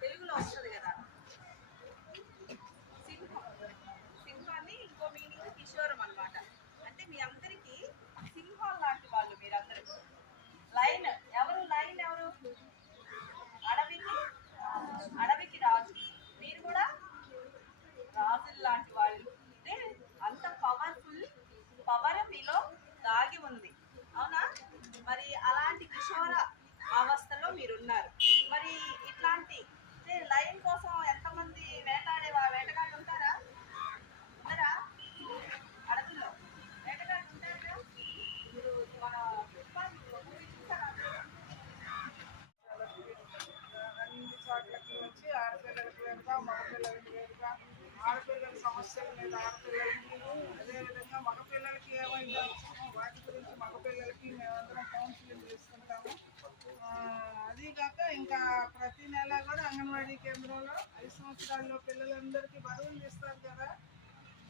తెలుగులో వస్తుంది కదా సింహం సింహాన్ని ఇంకో మీనింగ్ కిషోరం అనమాట అంటే మీ అందరికీ సింహం లాంటి వాళ్ళు మీరందరూ లైన్ ఎవరు లైన్ ఎవరు అడవికి అడవికి రాజు. మీరు కూడా రాజుల్లాంటి వాళ్ళు ఉన్నారు మరి ఇట్లాంటి లైన్ కోసం ఎంతమంది వేటాడే వేటగాడు వేటగాళ్ళు ఉంటారా? ఉన్నారా? అడవిలో వేటగాళ్ళు ఉంటారా? మీరు మన అన్ని చోట్లకి వచ్చి ఆడపిల్లలకి వేరుగా మగపిల్లలకి వేరుగా ఆడపిల్లల సమస్యల మీద ఆడపిల్లలకి అదేవిధంగా మగపిల్లలకి ఏమైందో వాటి గురించి మగపిల్లలకి మేమందరం కౌన్సిలింగ్ చేసుకుంటాము ఆ, అదీ కాక ఇంకా ప్రతి నెల కూడా అంగన్వాడీ కేంద్రంలో ఐదు సంవత్సరాల్లో పిల్లలందరికీ బరువులు ఇస్తారు కదా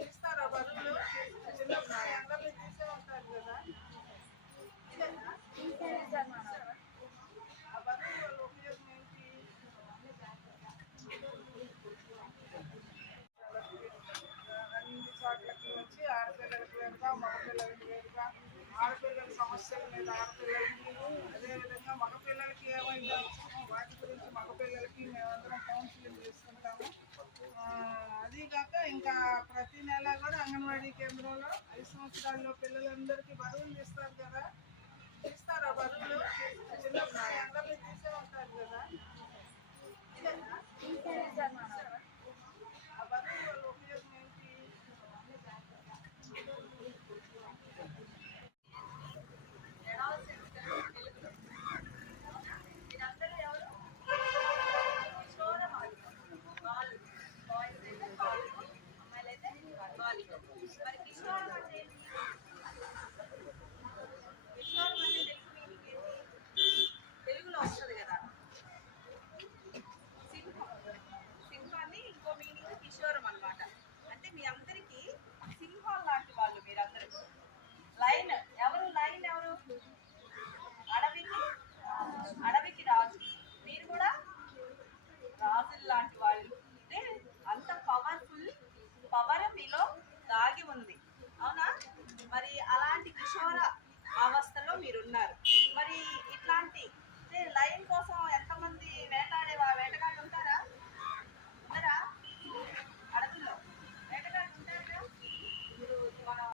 ఇస్తారా బరువులు చిన్నప్పుడు అందరినీ తీసే ఉంటారు కదా ఇదేనా? ఇస్తారా? ఆ బరువుల వల్ల ఉపయోగం ఏంటి అన్ని చోట్లకి వచ్చి ఆడపిల్లలకి వేరుగా మగపిల్లలకి వేరుగా ఆడపిల్లల సమస్యల మీద ఆడపిల్లలకి అదేవిధంగా మగపిల్లలకి ఏమైందో వాటి గురించి మగపిల్లలకి మేమందరం కౌన్సిలింగ్ చేస్తుంటాము. ఆ, కాక ఇంకా ప్రతి నెల కూడా అంగన్వాడీ కేంద్రంలో ఐదు సంవత్సరాల్లో పిల్లలందరికీ బరువులు ఇస్తారు కదా. ఇస్తారు మీరున్నారు.